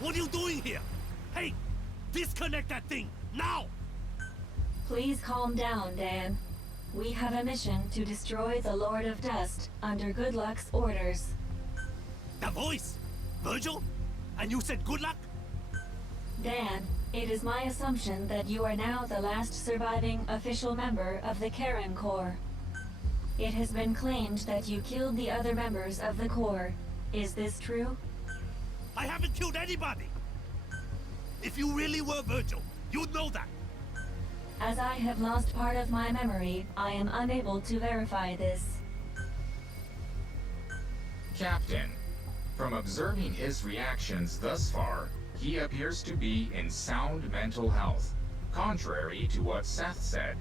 What are you doing here? Hey! Disconnect that thing! Now! Please calm down, Dan. We have a mission to destroy the Lord of Dust under Good Luck's orders. The voice! Virgil? And you said good luck? Dan, it is my assumption that you are now the last surviving official member of the Karen Corps. It has been claimed that you killed the other members of the Corps. Is this true? I haven't killed anybody! If you really were Virgil, you'd know that! As I have lost part of my memory, I am unable to verify this. Captain, from observing his reactions thus far, he appears to be in sound mental health, contrary to what Seth said.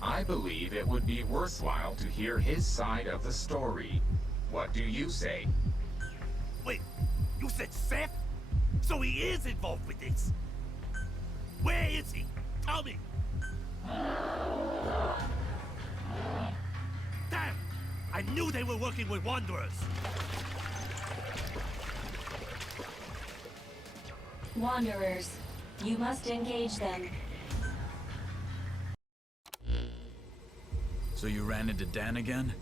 I believe it would be worthwhile to hear his side of the story. What do you say? Wait, you said Seth? So he is involved with this? Where is he? Tell me! Damn! I knew they were working with Wanderers! Wanderers, you must engage them. So you ran into Dan again?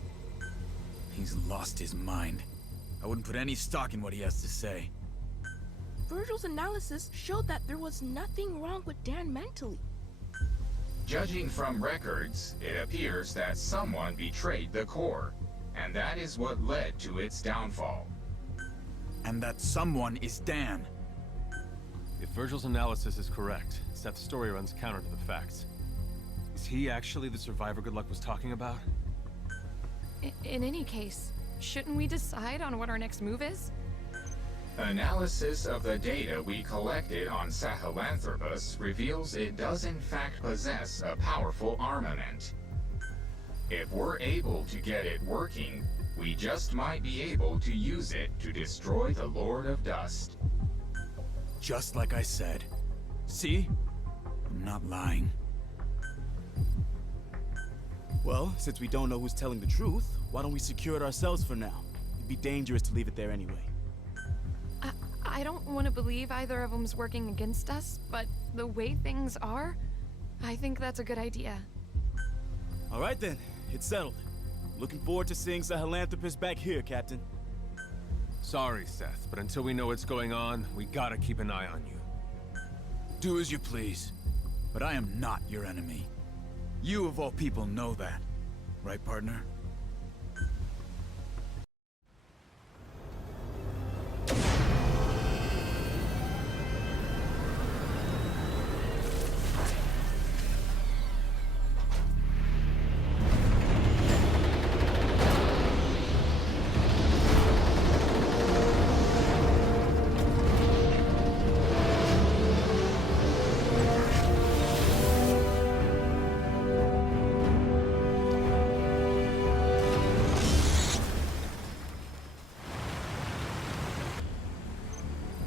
He's lost his mind. I wouldn't put any stock in what he has to say. Virgil's analysis showed that there was nothing wrong with Dan mentally. Judging from records, it appears that someone betrayed the Corps, and that is what led to its downfall. And that someone is Dan. If Virgil's analysis is correct, Seth's story runs counter to the facts. Is he actually the survivor Good Luck was talking about? In any case, shouldn't we decide on what our next move is? Analysis of the data we collected on Sahelanthropus reveals it does in fact possess a powerful armament. If we're able to get it working, we just might be able to use it to destroy the Lord of Dust. Just like I said. See? I'm not lying. Well, since we don't know who's telling the truth, why don't we secure it ourselves for now? It'd be dangerous to leave it there anyway. I don't want to believe either of them's working against us, but the way things are, I think that's a good idea. All right then, it's settled. Looking forward to seeing Sahelanthropus back here, Captain. Sorry, Seth, but until we know what's going on, we gotta keep an eye on you. Do as you please. But I am not your enemy. You of all people know that. Right, partner?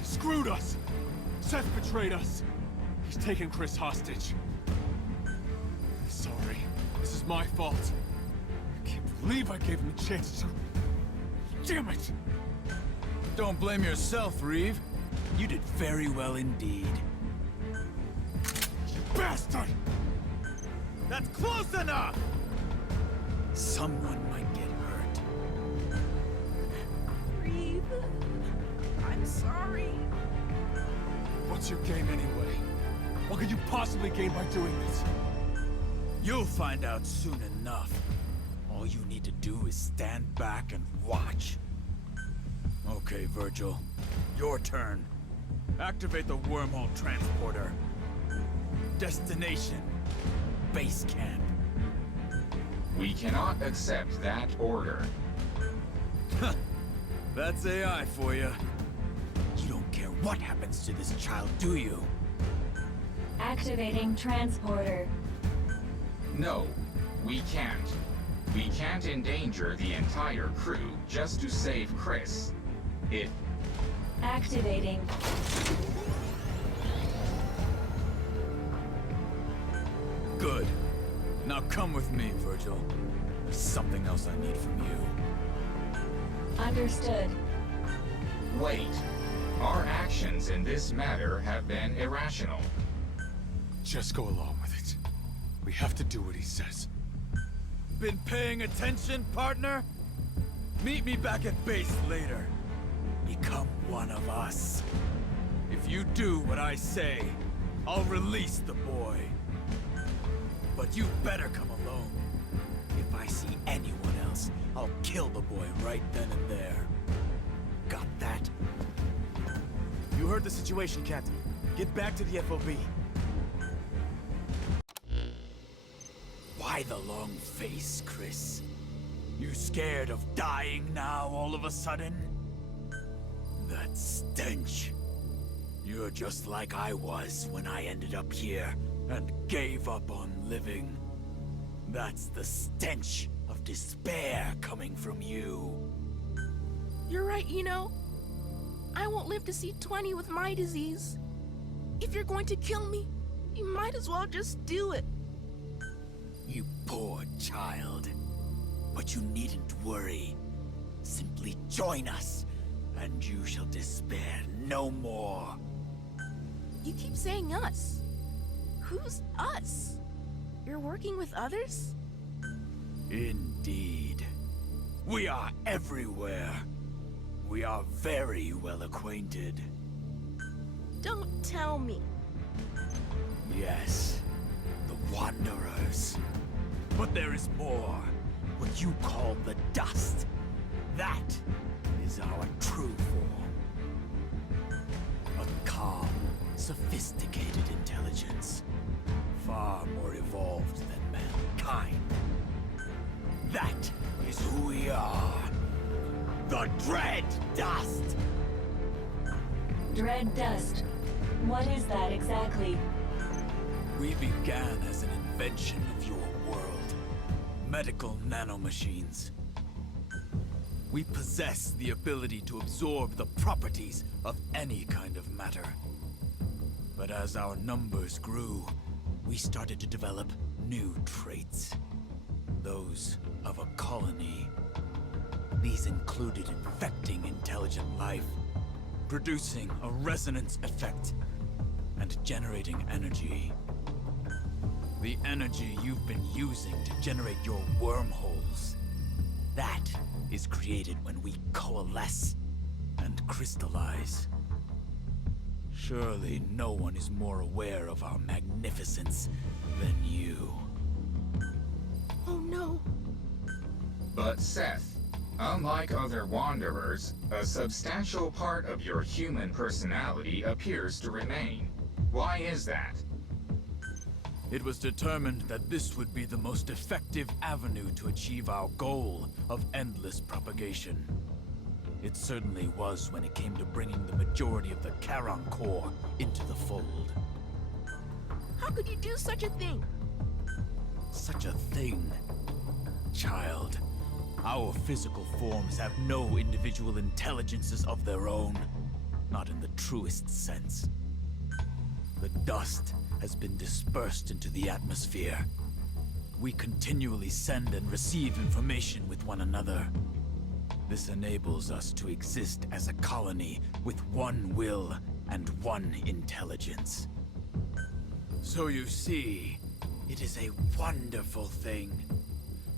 Screwed us! Seth betrayed us! He's taken Chris hostage. I'm sorry. This is my fault. I can't believe I gave him a chance to... Damn it! Don't blame yourself, Reeve. You did very well indeed. Bastard! That's close enough! Someone might get hurt. Reeve, I'm sorry. What's your game anyway? What could you possibly gain by doing this? You'll find out soon enough. All you need to do is stand back and watch. Okay, Virgil. Your turn. Activate the wormhole transporter. Destination. Base camp. We cannot accept that order. That's AI for you. You don't care what happens to this child, do you? Activating transporter. No, we can't. We can't endanger the entire crew just to save Chris. Activating. Good. Now come with me, Virgil. There's something else I need from you. Understood. Wait. Our actions in this matter have been irrational. Just go along with it. We have to do what he says. Been paying attention, partner? Meet me back at base later. Become one of us. If you do what I say, I'll release the boy. But you better come alone. If I see anyone else, I'll kill the boy right then and there. Got that? You heard the situation, Captain. Get back to the FOB. Why the long face, Chris? You scared of dying now all of a sudden? That stench. You're just like I was when I ended up here and gave up on living. That's the stench of despair coming from you. You're right, you know. I won't live to see 20 with my disease. If you're going to kill me, you might as well just do it. You poor child. But you needn't worry. Simply join us, and you shall despair no more. You keep saying us. Who's us? You're working with others? Indeed. We are everywhere. We are very well acquainted. Don't tell me. Yes, the Wanderers. But there is more. What you call the Dust. That is our true form. A calm, sophisticated intelligence. Far more evolved than mankind. That is who we are. The Dread Dust! Dread Dust. What is that exactly? We began as an invention of your world. Medical nanomachines. We possess the ability to absorb the properties of any kind of matter. But as our numbers grew, we started to develop new traits. Those of a colony. These included infecting intelligent life, producing a resonance effect, and generating energy. The energy you've been using to generate your wormholes. That is created when we coalesce and crystallize. Surely no one is more aware of our magnificence than you. Oh no. But Seth, unlike other Wanderers, a substantial part of your human personality appears to remain. Why is that? It was determined that this would be the most effective avenue to achieve our goal of endless propagation. It certainly was when it came to bringing the majority of the Charon Core into the fold. How could you do such a thing? Such a thing? Child, our physical forms have no individual intelligences of their own. Not in the truest sense. The dust has been dispersed into the atmosphere. We continually send and receive information with one another. This enables us to exist as a colony with one will and one intelligence. So you see, it is a wonderful thing.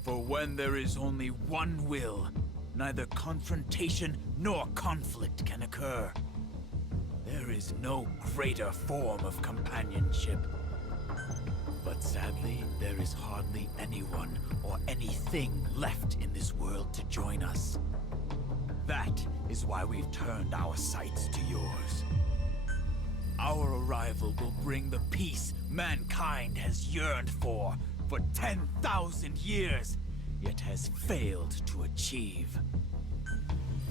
For when there is only one will, neither confrontation nor conflict can occur. There is no greater form of companionship. But sadly, there is hardly anyone or anything left in this world to join us. That is why we've turned our sights to yours. Our arrival will bring the peace mankind has yearned for 10,000 years, yet has failed to achieve.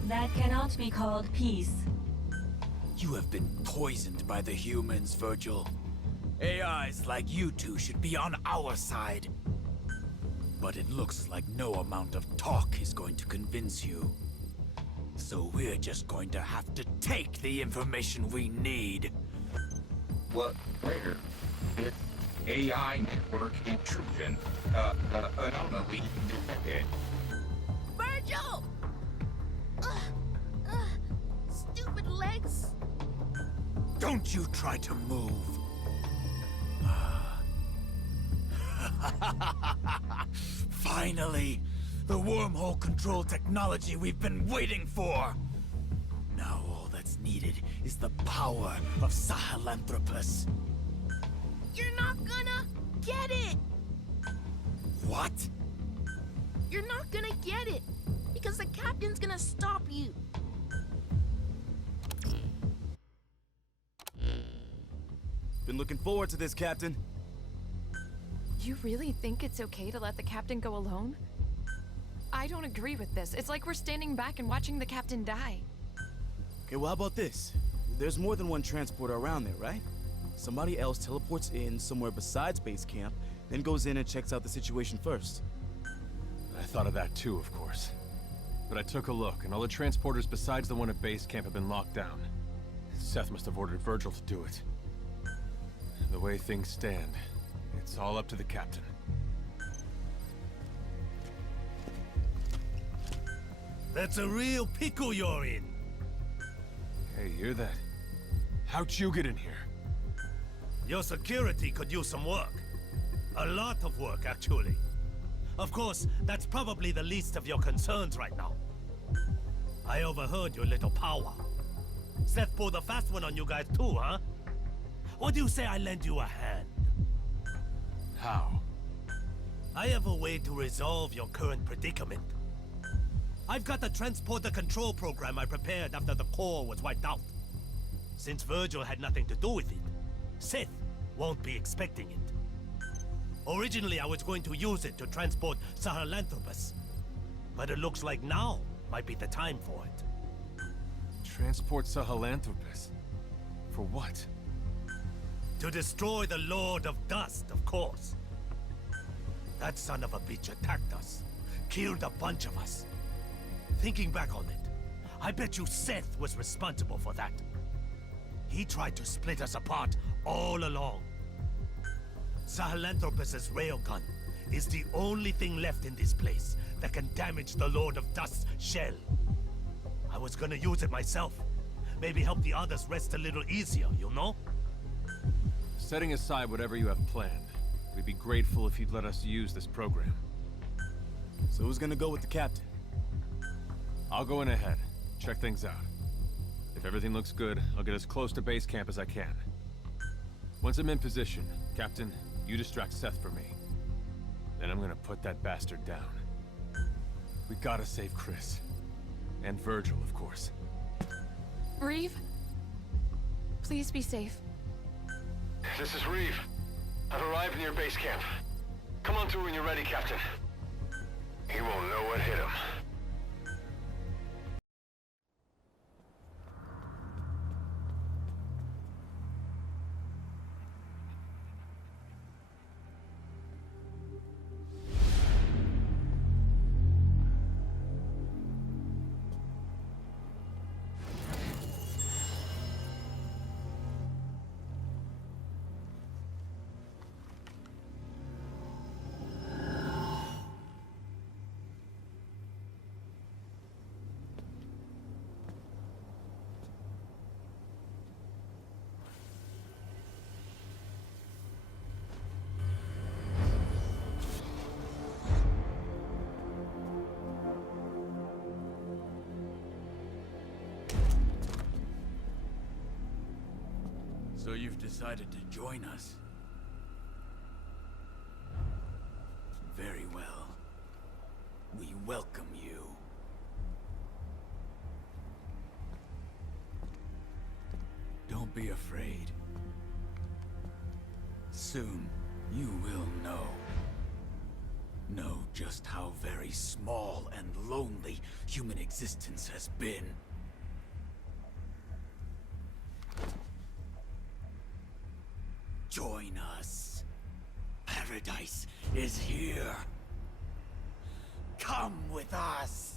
That cannot be called peace. You have been poisoned by the humans, Virgil. AIs like you two should be on our side. But it looks like no amount of talk is going to convince you. So we're just going to have to take the information we need. What later? It's AI network intrusion. Anomaly detected. Virgil! Stupid legs. Don't you try to move. Finally! The wormhole control technology we've been waiting for! Now all that's needed is the power of Sahelanthropus. You're not gonna get it! What? You're not gonna get it! Because the captain's gonna stop you! Been looking forward to this, Captain. You really think it's okay to let the captain go alone? I don't agree with this. It's like we're standing back and watching the captain die. Okay, well, how about this? There's more than one transporter around there, right? Somebody else teleports in somewhere besides base camp, then goes in and checks out the situation first. I thought of that too, of course. But I took a look, and all the transporters besides the one at base camp have been locked down. Seth must have ordered Virgil to do it. The way things stand, it's all up to the captain. That's a real pickle you're in. Hey, hear that? How'd you get in here? Your security could use some work. A lot of work, actually. Of course, that's probably the least of your concerns right now. I overheard your little powwow. Seth pulled a fast one on you guys too, huh? What do you say I lend you a hand? How? I have a way to resolve your current predicament. I've got a transporter control program I prepared after the core was wiped out. Since Virgil had nothing to do with it, Seth won't be expecting it. Originally, I was going to use it to transport Sahelanthropus, but it looks like now might be the time for it. Transport Sahelanthropus? For what? To destroy the Lord of Dust, of course. That son of a bitch attacked us, killed a bunch of us. Thinking back on it, I bet you Seth was responsible for that. He tried to split us apart all along. Sahelanthropus' railgun is the only thing left in this place that can damage the Lord of Dust's shell. I was gonna use it myself. Maybe help the others rest a little easier, you know? Setting aside whatever you have planned, we'd be grateful if you'd let us use this program. So who's gonna go with the captain? I'll go in ahead, check things out. If everything looks good, I'll get as close to base camp as I can. Once I'm in position, Captain, you distract Seth for me. Then I'm gonna put that bastard down. We gotta save Chris. And Virgil, of course. Reeve? Please be safe. This is Reeve. I've arrived near base camp. Come on through when you're ready, Captain. He won't know what hit him. So you've decided to join us? Very well. We welcome you. Don't be afraid. Soon, you will know. Know just how very small and lonely human existence has been. Join us. Paradise is here. Come with us.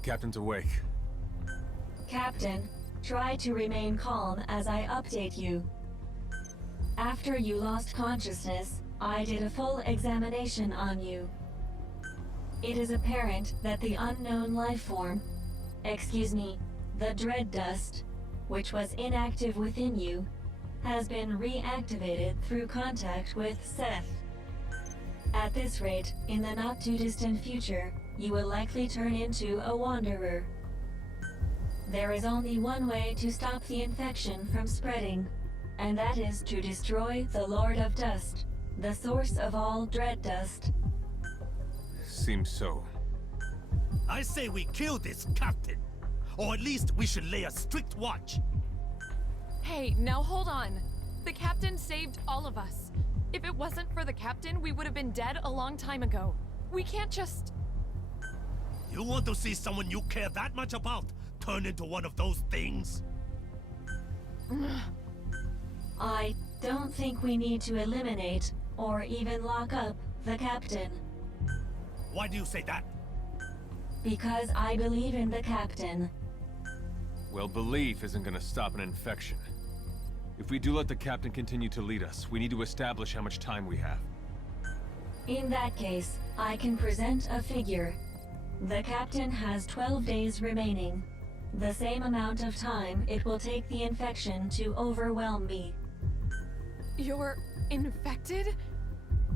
The captain's awake. Captain, try to remain calm as I update you. After you lost consciousness, I did a full examination on you. It is apparent that the unknown life form, the dread dust, which was inactive within you, has been reactivated through contact with Seth. At this rate, in the not-too-distant future, you will likely turn into a wanderer. There is only one way to stop the infection from spreading, and that is to destroy the Lord of Dust, the source of all dread dust. Seems so. I say we kill this captain. Or at least we should lay a strict watch. Hey, now hold on. The captain saved all of us. If it wasn't for the captain, we would have been dead a long time ago. We can't just... You want to see someone you care that much about turn into one of those things? I don't think we need to eliminate, or even lock up, the captain. Why do you say that? Because I believe in the captain. Well, belief isn't gonna stop an infection. If we do let the captain continue to lead us, we need to establish how much time we have. In that case, I can present a figure. The captain has 12 days remaining. The same amount of time it will take the infection to overwhelm me. You're infected?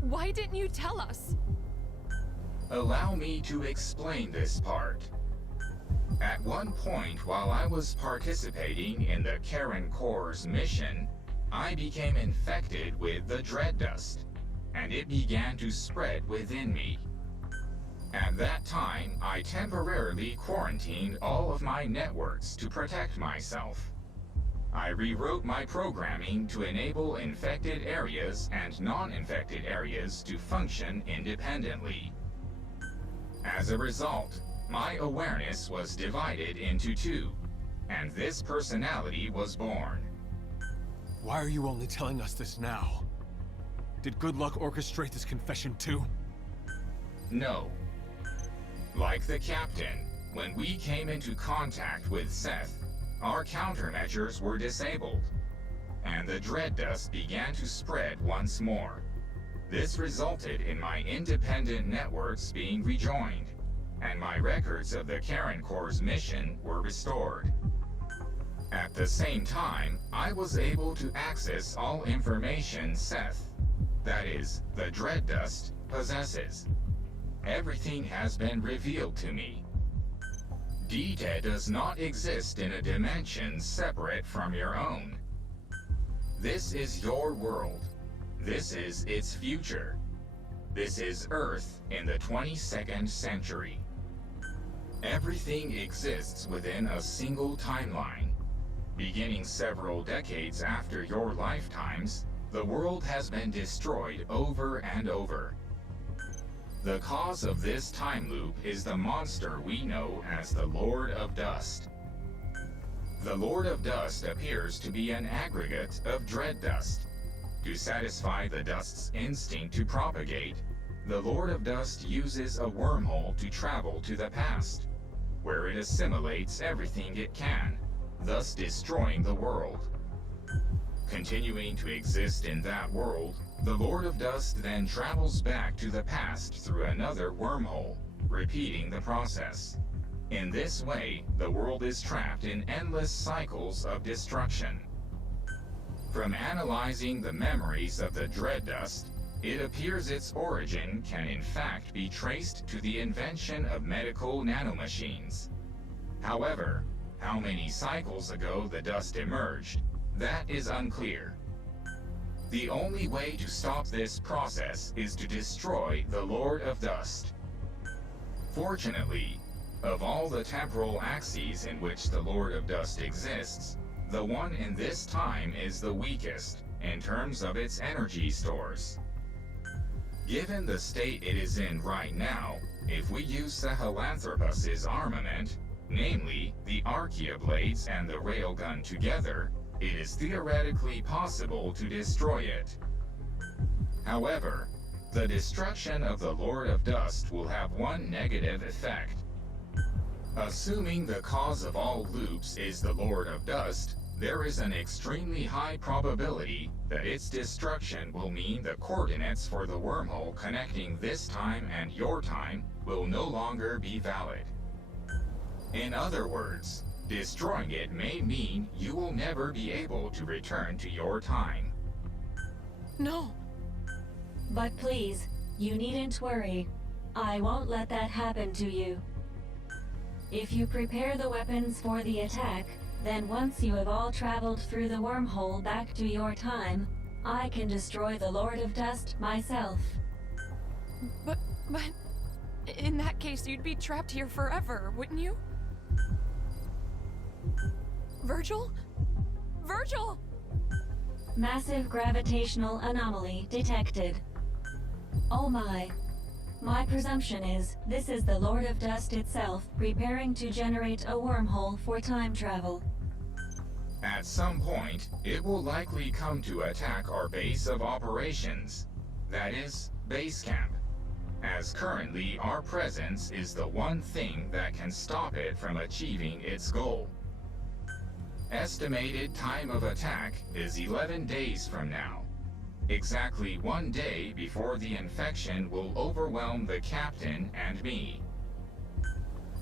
Why didn't you tell us? Allow me to explain this part. At one point, while I was participating in the Karen Corps' mission, I became infected with the dread dust, and it began to spread within me. At that time, I temporarily quarantined all of my networks to protect myself. I rewrote my programming to enable infected areas and non-infected areas to function independently. As a result, my awareness was divided into two, and this personality was born. Why are you only telling us this now? Did Good Luck orchestrate this confession too? No. Like the captain, when we came into contact with Seth, our countermeasures were disabled, and the dread dust began to spread once more. This resulted in my independent networks being rejoined, and my records of the Karen Corps' mission were restored. At the same time, I was able to access all information Seth, that is, the dread dust, possesses. Everything has been revealed to me. Dita does not exist in a dimension separate from your own. This is your world. This is its future. This is Earth in the 22nd century. Everything exists within a single timeline. Beginning several decades after your lifetimes, the world has been destroyed over and over. The cause of this time loop is the monster we know as the Lord of Dust. The Lord of Dust appears to be an aggregate of dread dust. To satisfy the dust's instinct to propagate, the Lord of Dust uses a wormhole to travel to the past, where it assimilates everything it can, thus destroying the world. Continuing to exist in that world, the Lord of Dust then travels back to the past through another wormhole, repeating the process. In this way, the world is trapped in endless cycles of destruction. From analyzing the memories of the dread dust, it appears its origin can in fact be traced to the invention of medical nanomachines. However, how many cycles ago the dust emerged, that is unclear. The only way to stop this process is to destroy the Lord of Dust. Fortunately, of all the temporal axes in which the Lord of Dust exists, the one in this time is the weakest in terms of its energy stores. Given the state it is in right now, if we use Sahelanthropus's armament, namely the Archaea blades and the railgun together, it is theoretically possible to destroy it. However, the destruction of the Lord of Dust will have one negative effect. Assuming the cause of all loops is the Lord of Dust, there is an extremely high probability that its destruction will mean the coordinates for the wormhole connecting this time and your time will no longer be valid. In other words, destroying it may mean you will never be able to return to your time. No. But please, you needn't worry. I won't let that happen to you. If you prepare the weapons for the attack, then once you have all traveled through the wormhole back to your time, I can destroy the Lord of Dust myself. But in that case, you'd be trapped here forever, wouldn't you? Virgil? Virgil! Massive gravitational anomaly detected. Oh my. My presumption is this is the Lord of Dust itself preparing to generate a wormhole for time travel. At some point, it will likely come to attack our base of operations. That is, base camp. As currently, our presence is the one thing that can stop it from achieving its goal. Estimated time of attack is 11 days from now. Exactly 1 day before the infection will overwhelm the captain and me.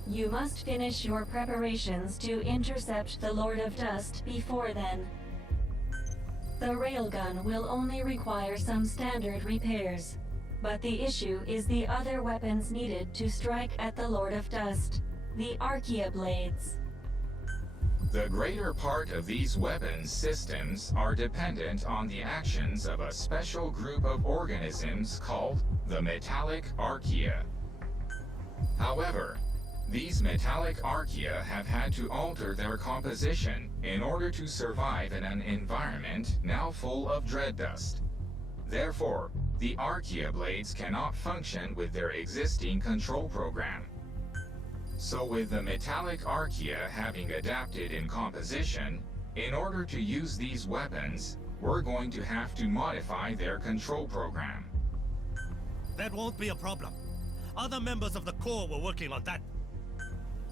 You must finish your preparations to intercept the Lord of Dust before then. The railgun will only require some standard repairs, but the issue is the other weapons needed to strike at the Lord of Dust, the Archaea Blades. The greater part of these weapons systems are dependent on the actions of a special group of organisms called the Metallic Archaea. However, these metallic archaea have had to alter their composition in order to survive in an environment now full of dread dust. Therefore, the archaea blades cannot function with their existing control program. So with the metallic archaea having adapted in composition, in order to use these weapons, we're going to have to modify their control program. That won't be a problem. Other members of the Corps were working on that.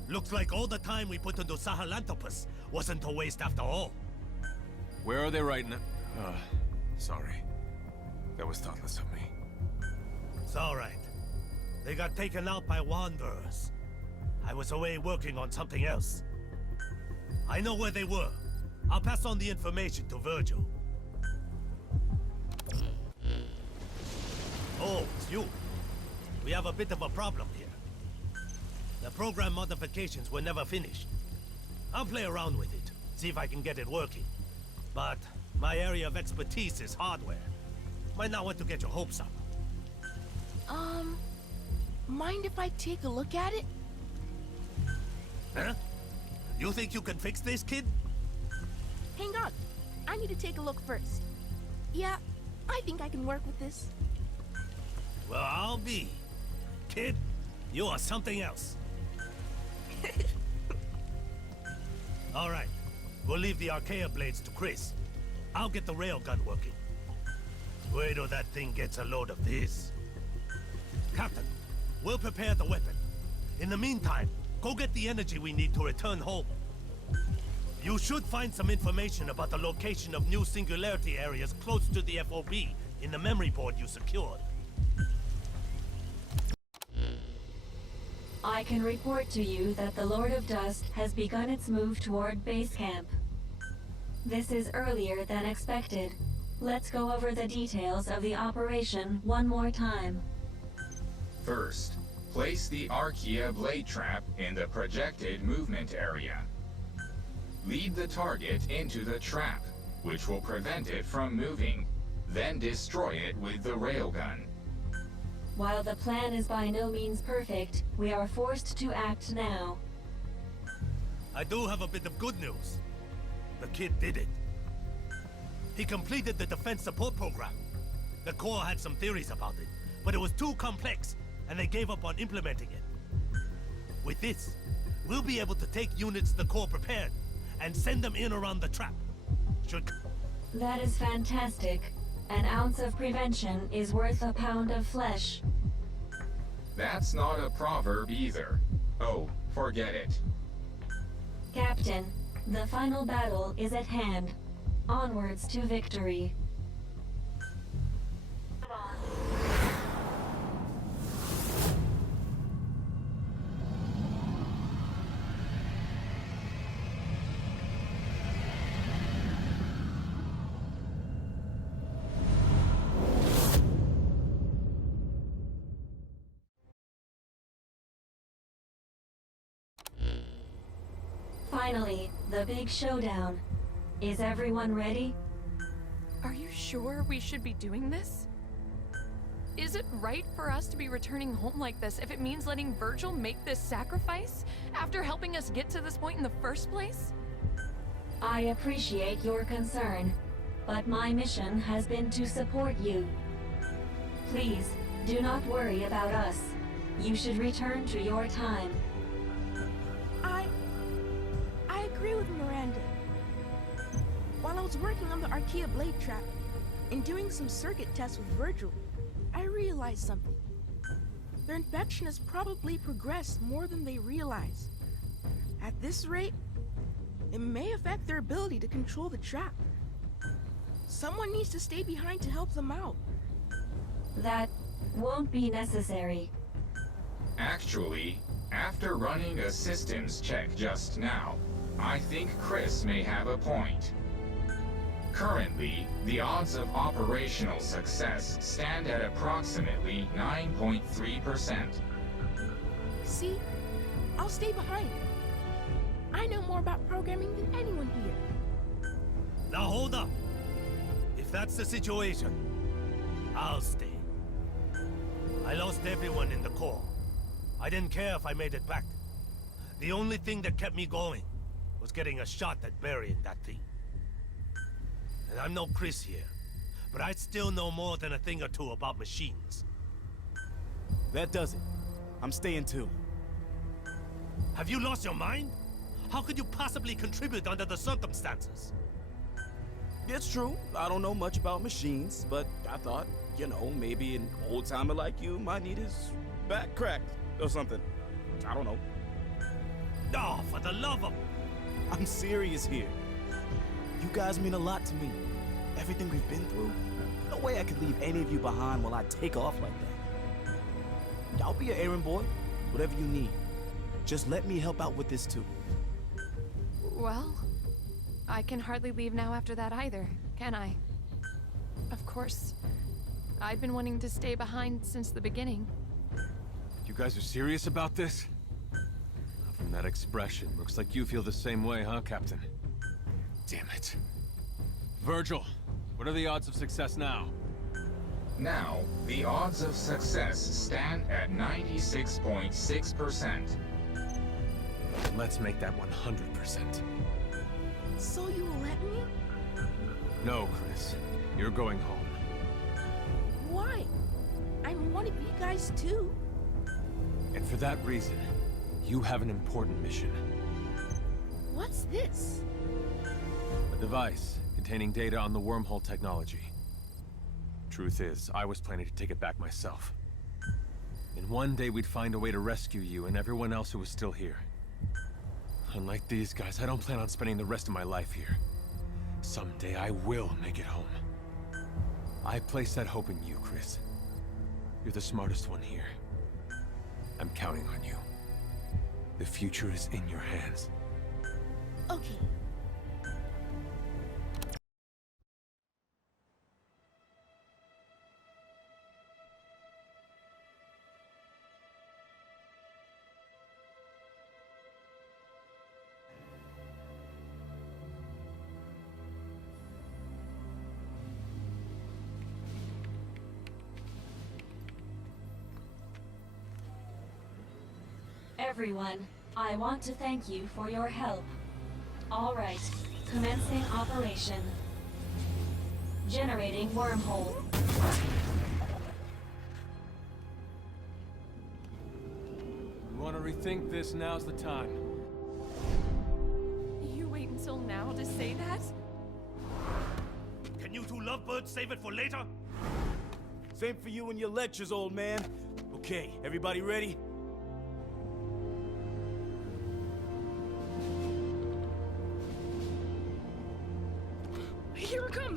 Looks like all the time we put into Sahelanthropus wasn't a waste after all. Where are they right now? Sorry. That was thoughtless of me. It's alright. They got taken out by Wanderers. I was away working on something else. I know where they were. I'll pass on the information to Virgil. Oh, it's you. We have a bit of a problem here. The program modifications were never finished. I'll play around with it, see if I can get it working. But my area of expertise is hardware. Might not want to get your hopes up. Mind if I take a look at it? Huh? You think you can fix this, kid? Hang on. I need to take a look first. Yeah, I think I can work with this. Well, I'll be. Kid, you are something else. All right. We'll leave the Archaea blades to Chris. I'll get the railgun working. Wait till that thing gets a load of this. Captain, we'll prepare the weapon. In the meantime, go get the energy we need to return home. You should find some information about the location of new singularity areas close to the FOB in the memory board you secured. I can report to you that the Lord of Dust has begun its move toward base camp. This is earlier than expected. Let's go over the details of the operation one more time. First, place the Archaea blade trap in the projected movement area. Lead the target into the trap, which will prevent it from moving. Then destroy it with the railgun. While the plan is by no means perfect, we are forced to act now. I do have a bit of good news. The kid did it. He completed the defense support program. The Corps had some theories about it, but it was too complex, and they gave up on implementing it. With this, we'll be able to take units the Corps prepared and send them in around the trap. Should... That is fantastic. An ounce of prevention is worth a pound of flesh. That's not a proverb either. Oh, Forget it. Captain, the final battle is at hand. Onwards to victory. Finally, the big showdown. Is everyone ready? Are you sure we should be doing this? Is it right for us to be returning home like this if it means letting Virgil make this sacrifice after helping us get to this point in the first place? I appreciate your concern, but my mission has been to support you. Please, do not worry about us. You should return to your time. I agree with Miranda. While I was working on the Archaea blade trap and doing some circuit tests with Virgil, I realized something. Their infection has probably progressed more than they realize. At this rate, it may affect their ability to control the trap. Someone needs to stay behind to help them out. That won't be necessary. Actually, after running a systems check just now, I think Chris may have a point. Currently, the odds of operational success stand at approximately 9.3%. See? I'll stay behind. I know more about programming than anyone here. Now hold up. If that's the situation, I'll stay. I lost everyone in the core. I didn't care if I made it back. The only thing that kept me going was getting a shot at burying that thing. And I'm no Chris here, but I still know more than a thing or two about machines. That does it. I'm staying too. Have you lost your mind? How could you possibly contribute under the circumstances? It's true, I don't know much about machines, but I thought, you know, maybe an old-timer like you might need his back cracked or something. I don't know. Oh, for the love of... I'm serious here. You guys mean a lot to me. Everything we've been through. No way I could leave any of you behind while I take off like that. I'll be your errand boy, whatever you need. Just let me help out with this too. Well, I can hardly leave now after that either, can I? Of course, I've been wanting to stay behind since the beginning. You guys are serious about this? From that expression, looks like you feel the same way, huh, Captain? Damn it. Virgil, what are the odds of success now? Now, the odds of success stand at 96.6%. Let's make that 100%. So you will let me? No, Chris. You're going home. Why? I'm one of you guys too. And for that reason, you have an important mission. What's this? A device containing data on the wormhole technology. Truth is, I was planning to take it back myself. And one day we'd find a way to rescue you and everyone else who was still here. Unlike these guys, I don't plan on spending the rest of my life here. Someday I will make it home. I place that hope in you, Chris. You're the smartest one here. I'm counting on you. The future is in your hands. Okay. Everyone, I want to thank you for your help. All right, commencing operation. Generating wormhole. You want to rethink this? Now's the time. You wait until now to say that? Can you two lovebirds save it for later? Same for you and your lectures, old man. Okay, everybody ready?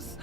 arms!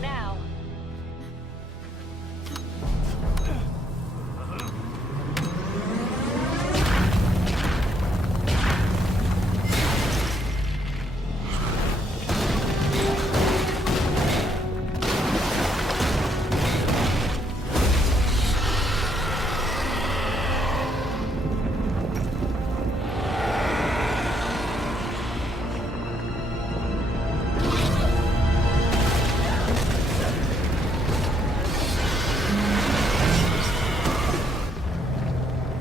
Now.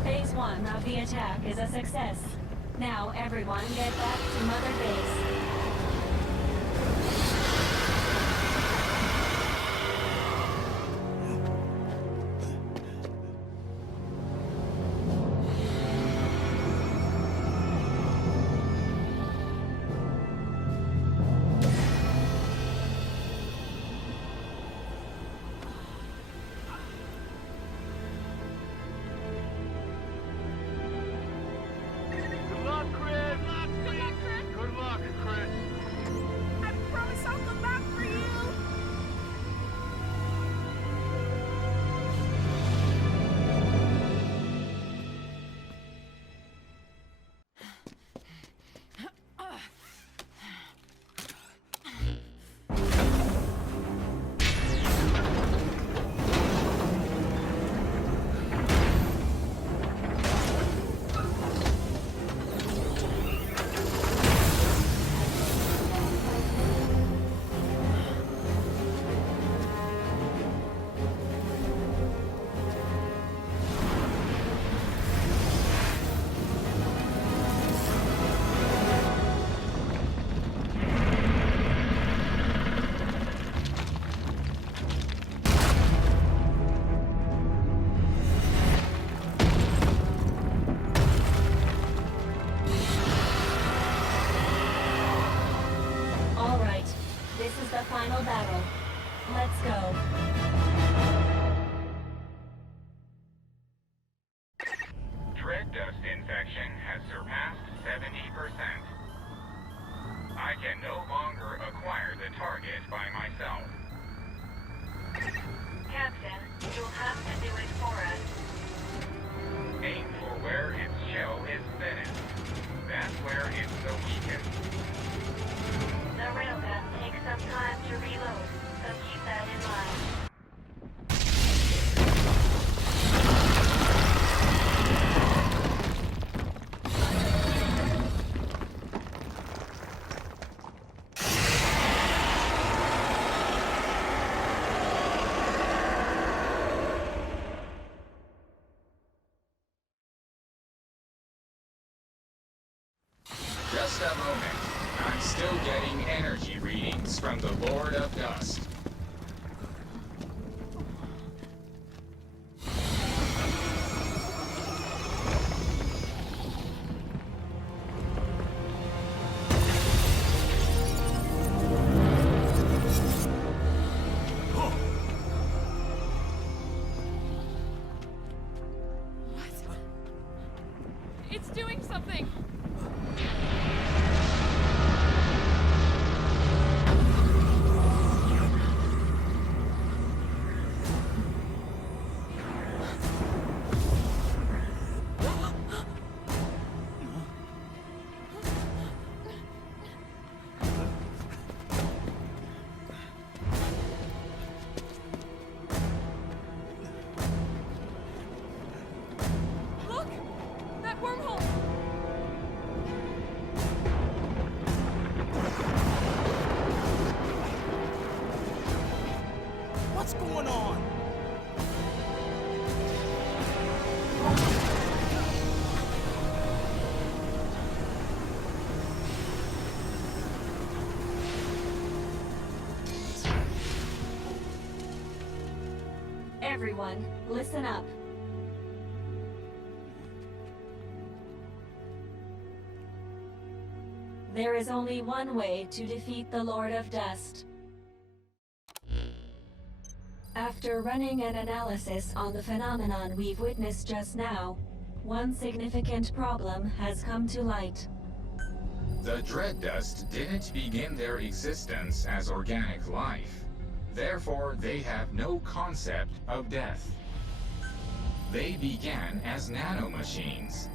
Phase 1 of the attack is a success. Now everyone get back to Mother Base. Good luck, Chris! Good luck, Chris! I promise I'll come back for you. All right, this is the final battle. Let's go. Dread dust infection has surpassed 70%. I can no longer acquire the target by myself. Captain, you'll have to do it for us. Aim for where its shell is thinnest. That's where it's the weakest. The railgun takes some time to reload, so keep that in mind. Just a moment. I'm still getting energy readings from the Lord of Dust. What? It's doing something! Look! That wormhole! going on? Everyone, listen up. There is only one way to defeat the Lord of Dust. After running an analysis on the phenomenon we've witnessed just now, one significant problem has come to light. The Dread Dust didn't begin their existence as organic life. Therefore, they have no concept of death. They began as nanomachines.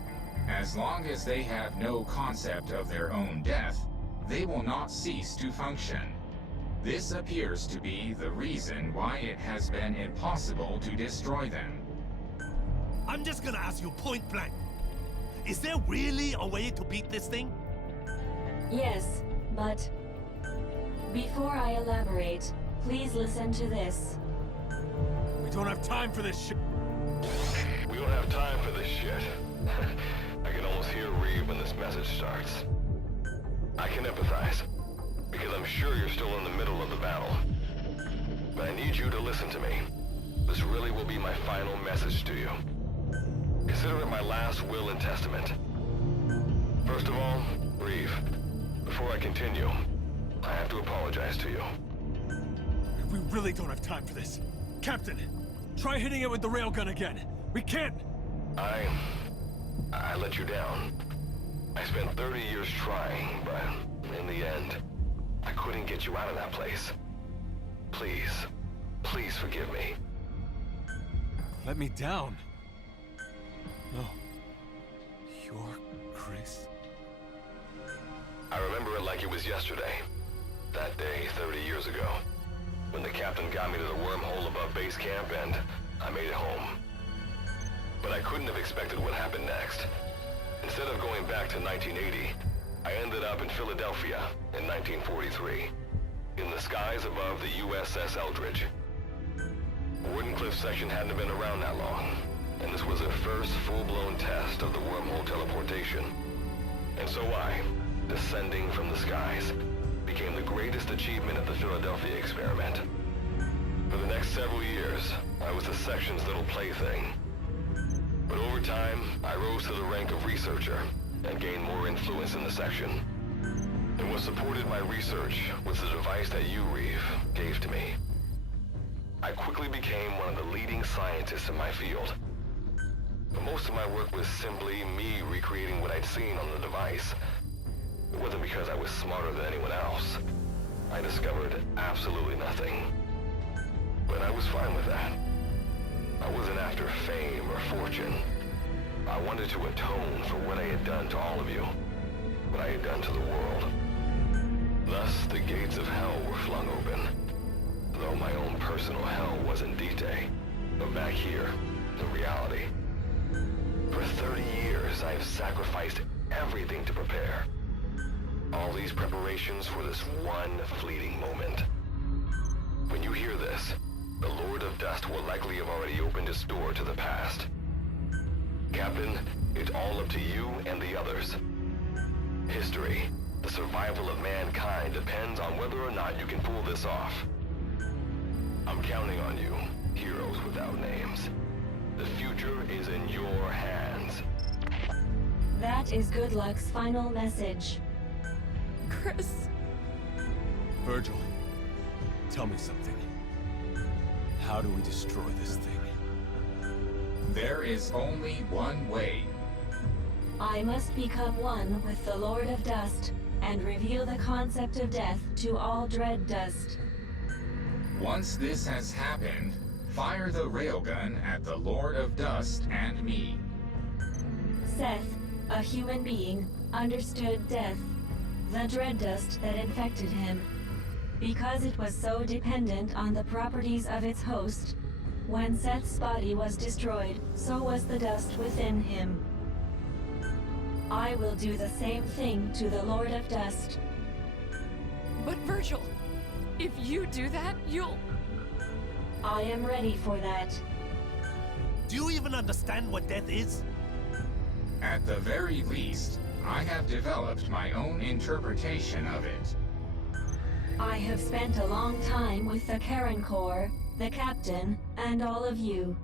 As long as they have no concept of their own death, they will not cease to function. This appears to be the reason why it has been impossible to destroy them. I'm just gonna ask you point blank. Is there really a way to beat this thing? Yes, but before I elaborate, please listen to this. We don't have time for this shit. We don't have time for this shit. I can almost hear Reeve when this message starts. I can empathize, because I'm sure you're still in the middle of the battle. But I need you to listen to me. This really will be my final message to you. Consider it my last will and testament. First of all, Reeve, before I continue, I have to apologize to you. We really don't have time for this. Captain, try hitting it with the railgun again. We can't. I let you down. I spent 30 years trying, but in the end, I couldn't get you out of that place. Please, please forgive me. Let me down. No. You're Chris. I remember it like it was yesterday. That day, 30 years ago. When the captain got me to the wormhole above base camp and I made it home. But I couldn't have expected what happened next. Instead of going back to 1980, I ended up in Philadelphia in 1943, in the skies above the USS Eldridge. Wardenclyffe section hadn't been around that long, and this was the first full-blown test of the wormhole teleportation. And so I, descending from the skies, became the greatest achievement of the Philadelphia experiment. For the next several years, I was the section's little plaything. But over time, I rose to the rank of researcher and gained more influence in the section. And what supported my research was the device that you, Reeve, gave to me. I quickly became one of the leading scientists in my field. But most of my work was simply me recreating what I'd seen on the device. It wasn't because I was smarter than anyone else. I discovered absolutely nothing. But I was fine with that. I wasn't after fame or fortune. I wanted to atone for what I had done to all of you, what I had done to the world. Thus, the gates of hell were flung open. Though my own personal hell wasn't D-Day, but back here, the reality. For 30 years, I have sacrificed everything to prepare. All these preparations for this one fleeting moment. When you hear this, the Lord of Dust will likely have already opened his door to the past. Captain, it's all up to you and the others. History, the survival of mankind, depends on whether or not you can pull this off. I'm counting on you, heroes without names. The future is in your hands. That is Good Luck's final message. Chris. Virgil, tell me something. How do we destroy this thing? There is only one way. I must become one with the Lord of Dust and reveal the concept of death to all Dread Dust. Once this has happened, fire the railgun at the Lord of Dust and me. Seth, a human being, understood death, the Dread Dust that infected him. Because it was so dependent on the properties of its host, when Seth's body was destroyed, so was the dust within him. I will do the same thing to the Lord of Dust. But Virgil, if you do that, you'll... I am ready for that. Do you even understand what death is? At the very least, I have developed my own interpretation of it. I have spent a long time with the Karen Corps, the captain, and all of you.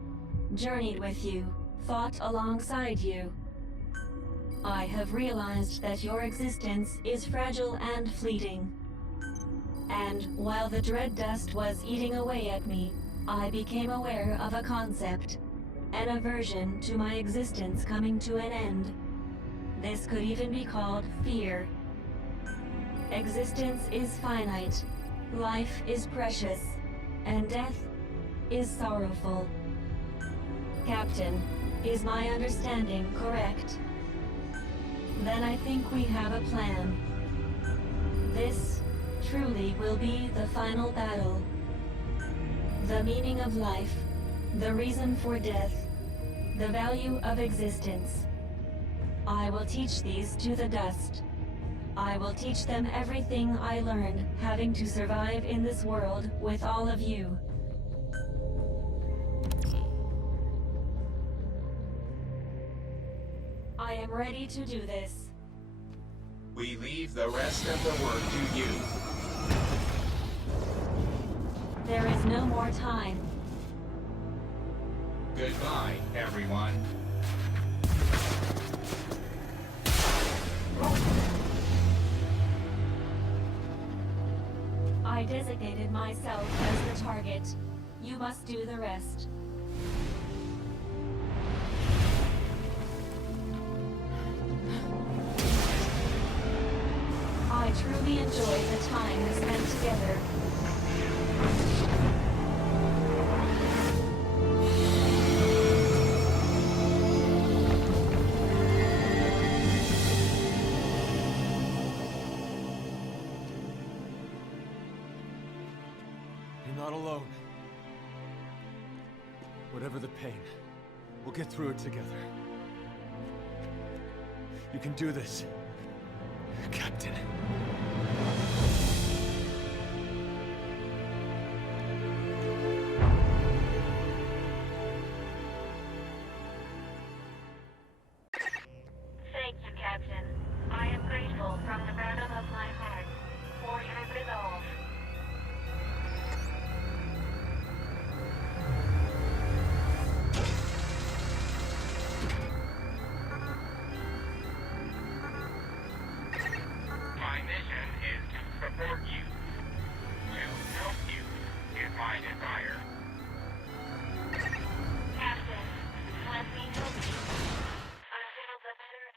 Journeyed with you, fought alongside you. I have realized that your existence is fragile and fleeting. And while the dread dust was eating away at me, I became aware of a concept, an aversion to my existence coming to an end. This could even be called fear. Existence is finite, life is precious, and death is sorrowful. Captain, is my understanding correct? Then I think we have a plan. This truly will be the final battle. The meaning of life, the reason for death, the value of existence. I will teach these to the dust. I will teach them everything I learned having to survive in this world with all of you. I am ready to do this. We leave the rest of the work to you. There is no more time. Goodbye, everyone. I designated myself as the target. You must do the rest. I truly enjoyed the time we spent together. You're not alone. Whatever the pain, we'll get through it together. You can do this, Captain. Thank you, Captain. I am grateful from the bottom of my heart for your resolve. My mission is to support you. To help you is my desire. Captain, let me help you. Until the better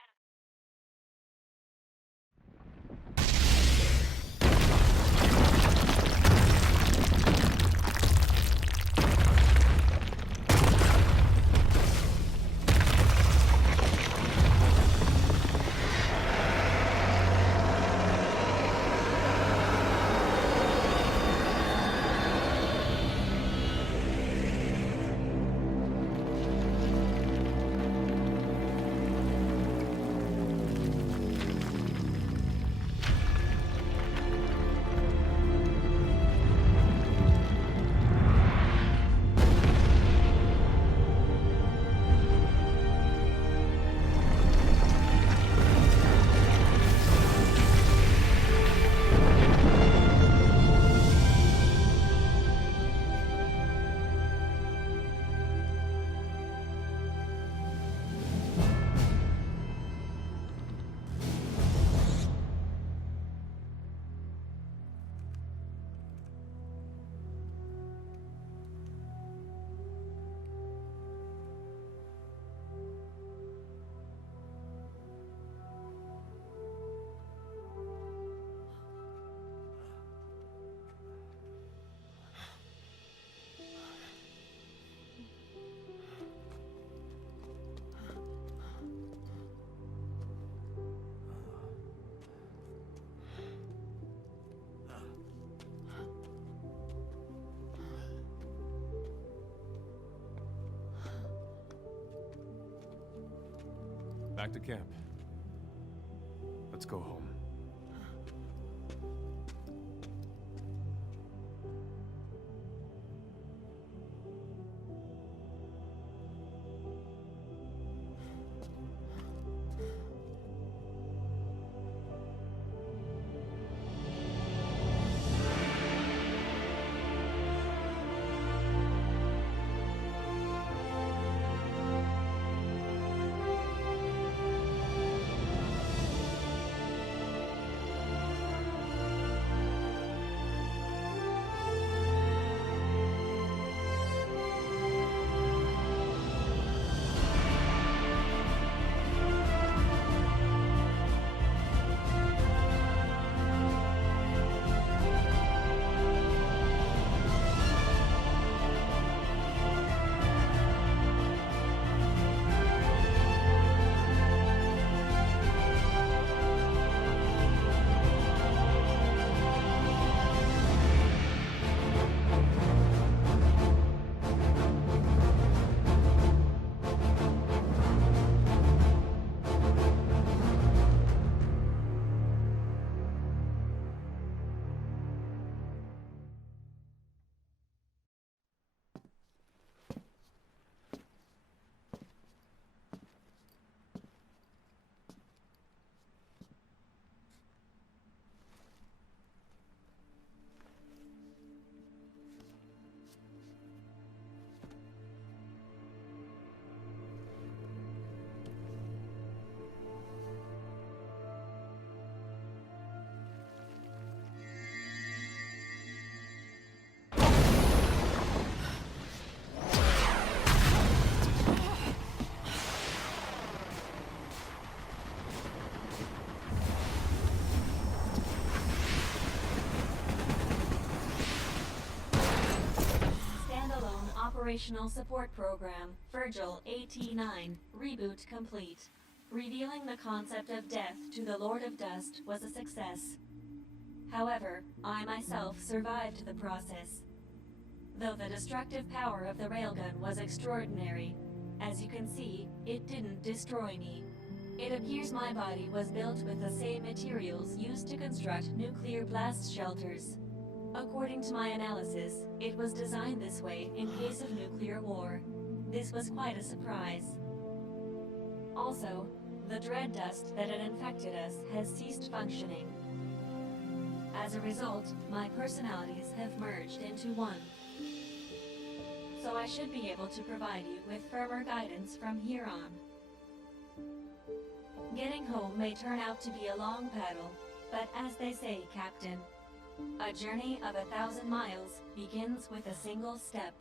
Back to camp. Let's go home. Operational Support Program, Virgil AT-9, reboot complete. Revealing the concept of death to the Lord of Dust was a success. However, I myself survived the process. Though the destructive power of the railgun was extraordinary, as you can see, it didn't destroy me. It appears my body was built with the same materials used to construct nuclear blast shelters. According to my analysis, it was designed this way in case of nuclear war. This was quite a surprise. Also, the dread dust that had infected us has ceased functioning. As a result, my personalities have merged into one. So I should be able to provide you with firmer guidance from here on. Getting home may turn out to be a long paddle, but as they say, Captain, a journey of 1,000 miles begins with a single step.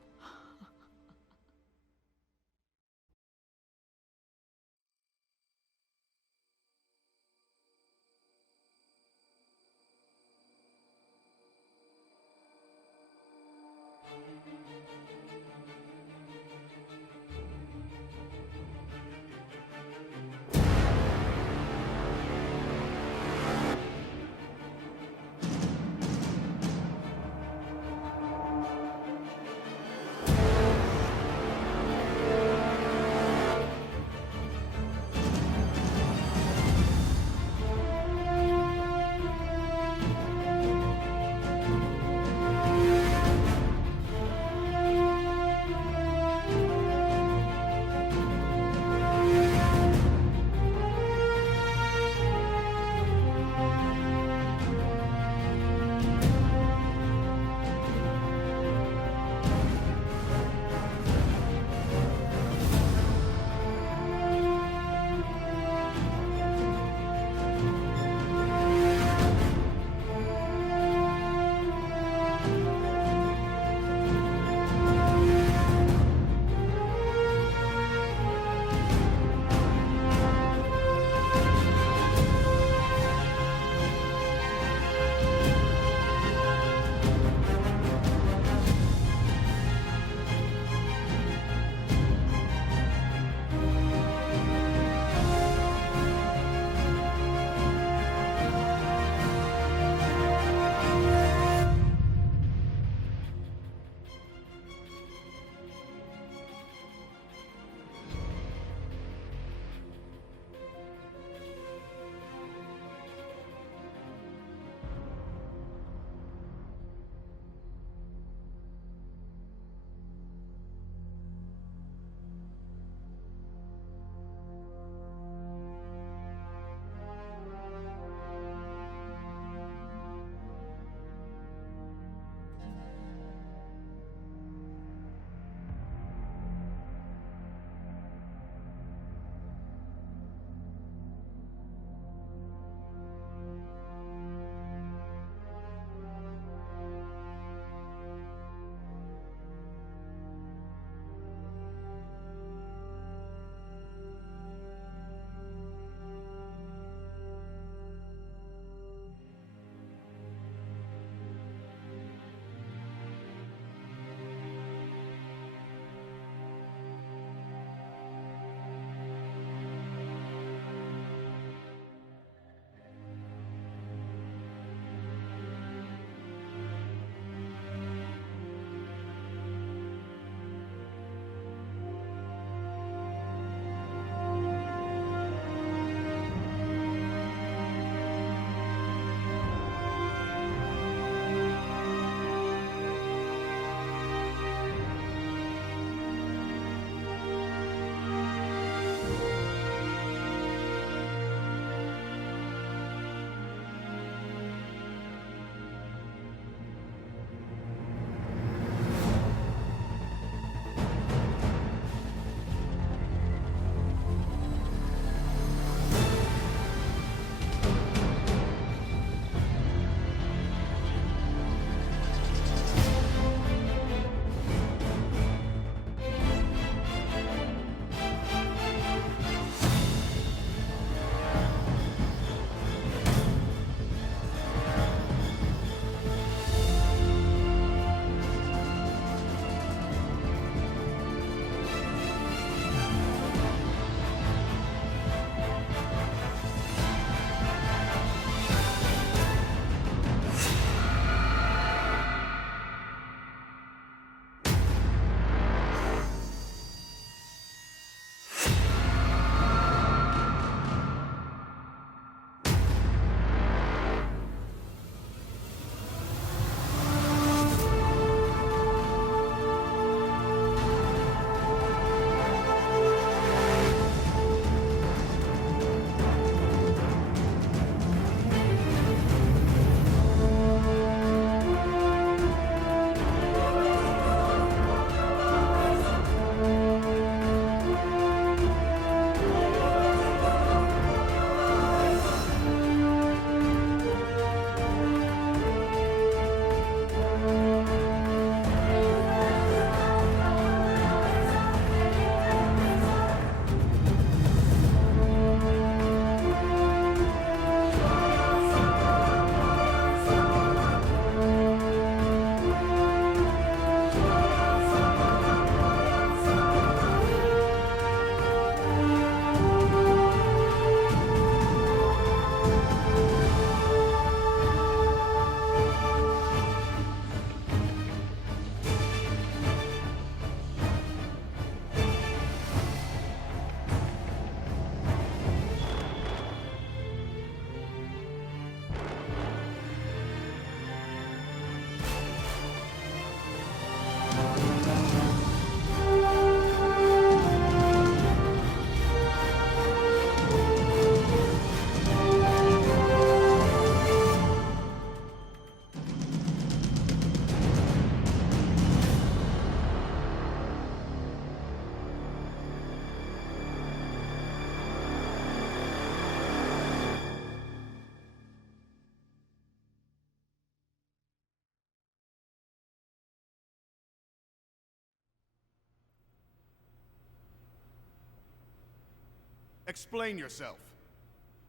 Explain yourself.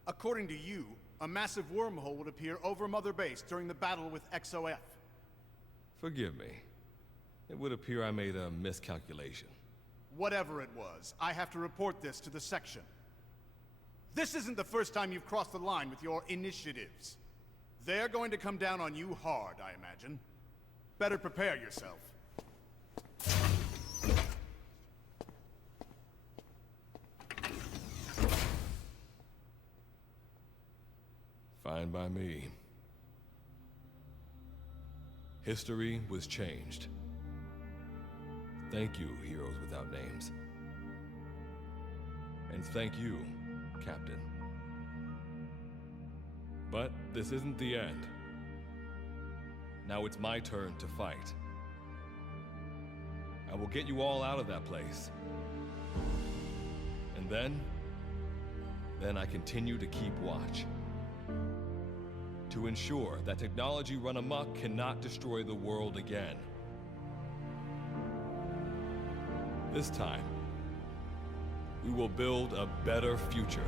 According to you, a massive wormhole would appear over Mother Base during the battle with XOF. Forgive me. It would appear I made a miscalculation. Whatever it was, I have to report this to the section. This isn't the first time you've crossed the line with your initiatives. They're going to come down on you hard, I imagine. Better prepare yourself. Fine by me. History was changed. Thank you, heroes without names. And thank you, Captain. But this isn't the end. Now it's my turn to fight. I will get you all out of that place. And then I continue to keep watch. To ensure that technology run amok cannot destroy the world again. This time, we will build a better future.